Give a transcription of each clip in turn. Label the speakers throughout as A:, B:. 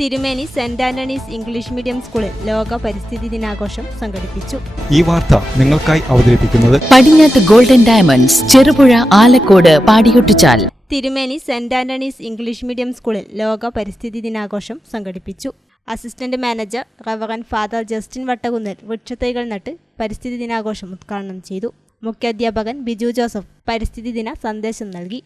A: തിരുമേനി saint Antony's English medium സ്കൂളിൽ ലോക പരിസ്ഥിതി ദിനാഘോഷം സംഘടിപ്പിച്ചു.
B: ഈ വാർത്ത നിങ്ങൾക്കായി അവതരിപ്പിക്കുന്നത്
C: Padinjath golden diamonds Cherupuzha Alakode Padiyottuchal.
A: Thirumeni saint Antony's English medium സ്കൂളിൽ ലോക പരിസ്ഥിതി ദിനാഘോഷം സംഘടിപ്പിച്ചു. Assistant manager reverend father Justin Vattakunnel വൃക്ഷത്തൈകൾ നട്ട് പരിസ്ഥിതി ദിനാഘോഷം ഉദ്ഘാടനം ചെയ്തു. മുഖ്യാധ്യാപകൻ ബിജു ജോസഫ് പരിസ്ഥിതി ദിന സന്ദേശം നൽകി.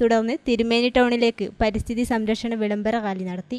A: തുടർന്ന് തിരുമേനി ടൗണിലേക്ക് പരിസ്ഥിതി സംരക്ഷണ വിളംബര റാലി നടത്തി.